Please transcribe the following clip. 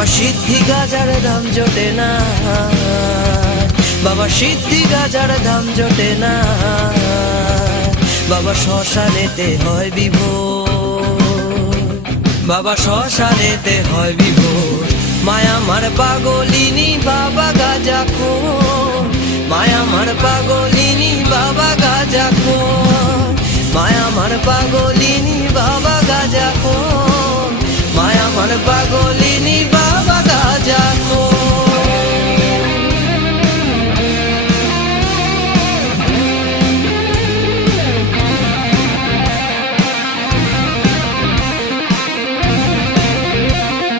বাবা সিদ্ধি গাজার দাম জোটে না, বাবা সিদ্ধি গাজার দাম জোটে না, বাবা শ্মশানেতে হয় বিভোর, বাবা শ্মশানেতে হয় বিভোর। মায়া মার পাগলিনী বাবা গাজা খোর, মায়া মার পাগলিনী বাবা গাজা খোর, মায়া মার পাগলিনী বাবা গাজা খোর, মায়া মার পাগলিনী।